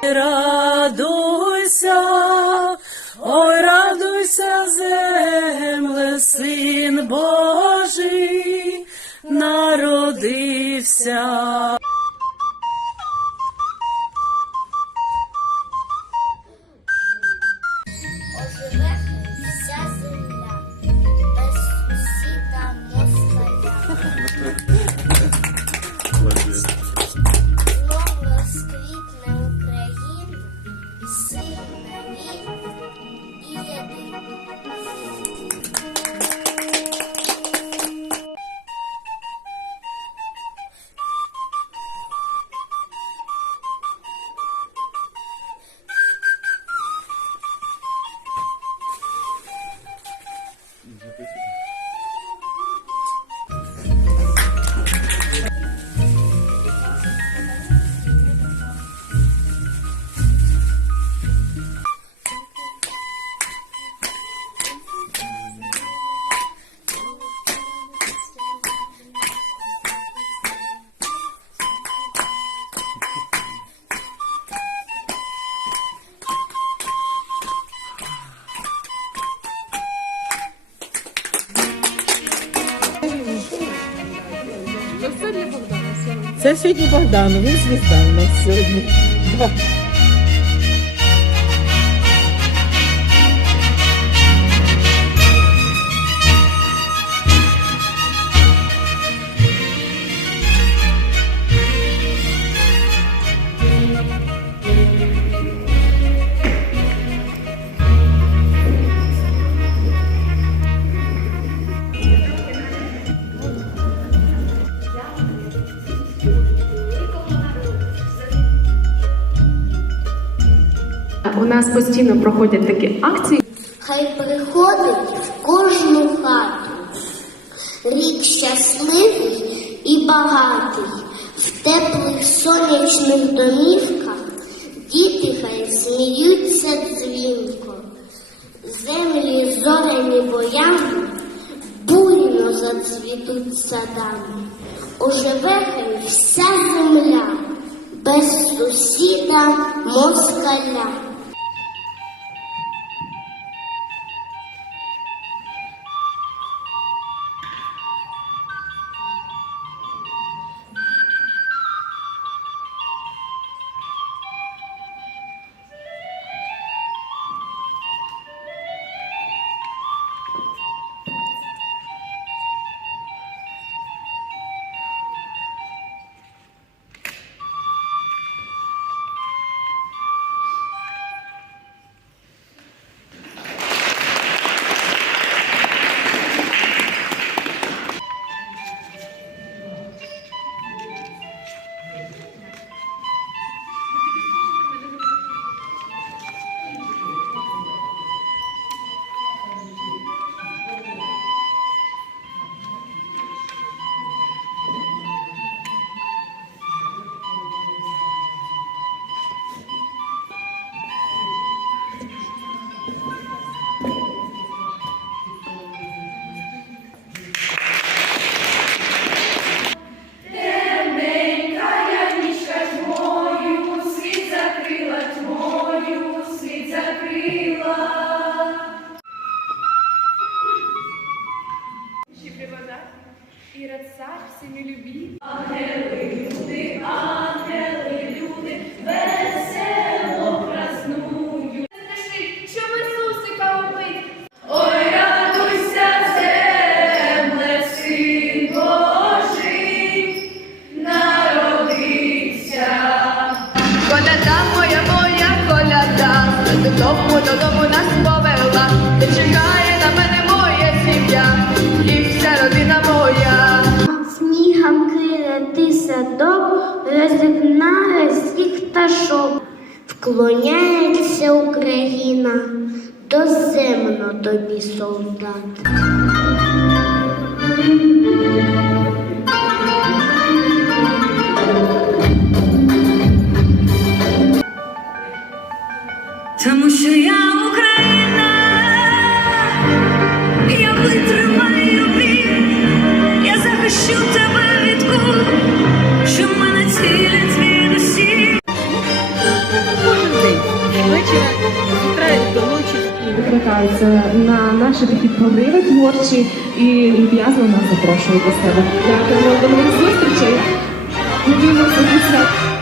Радуйся, ой, радуйся, земле, син Божий народився. Вільна і. Vocês fiquem bordando, viu, Mas eu... нас постійно проходять такі акції. Хай приходить в кожну хату. Рік щасливий і багатий, в теплих сонячних домівках діти хай сміються дзвінко. Землі зоряні боями буйно зацвітуть садами. Оживе хай вся земля без сусіда москаля. Розігнає всіх пташок. Вклоняється Україна, доземно тобі, солдат. Викликаються на наші такі прориви творчі і люб'язно нас запрошують до себе. Дякуємо до нових зустрічей. Що